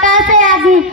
para ser assim,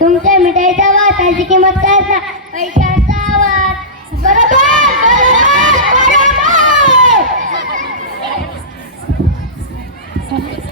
तुमच्या मिठाईचा वास त्यांची किंमत काय असणार पैशाचा वाद बरोबर बरोबर बरोबर.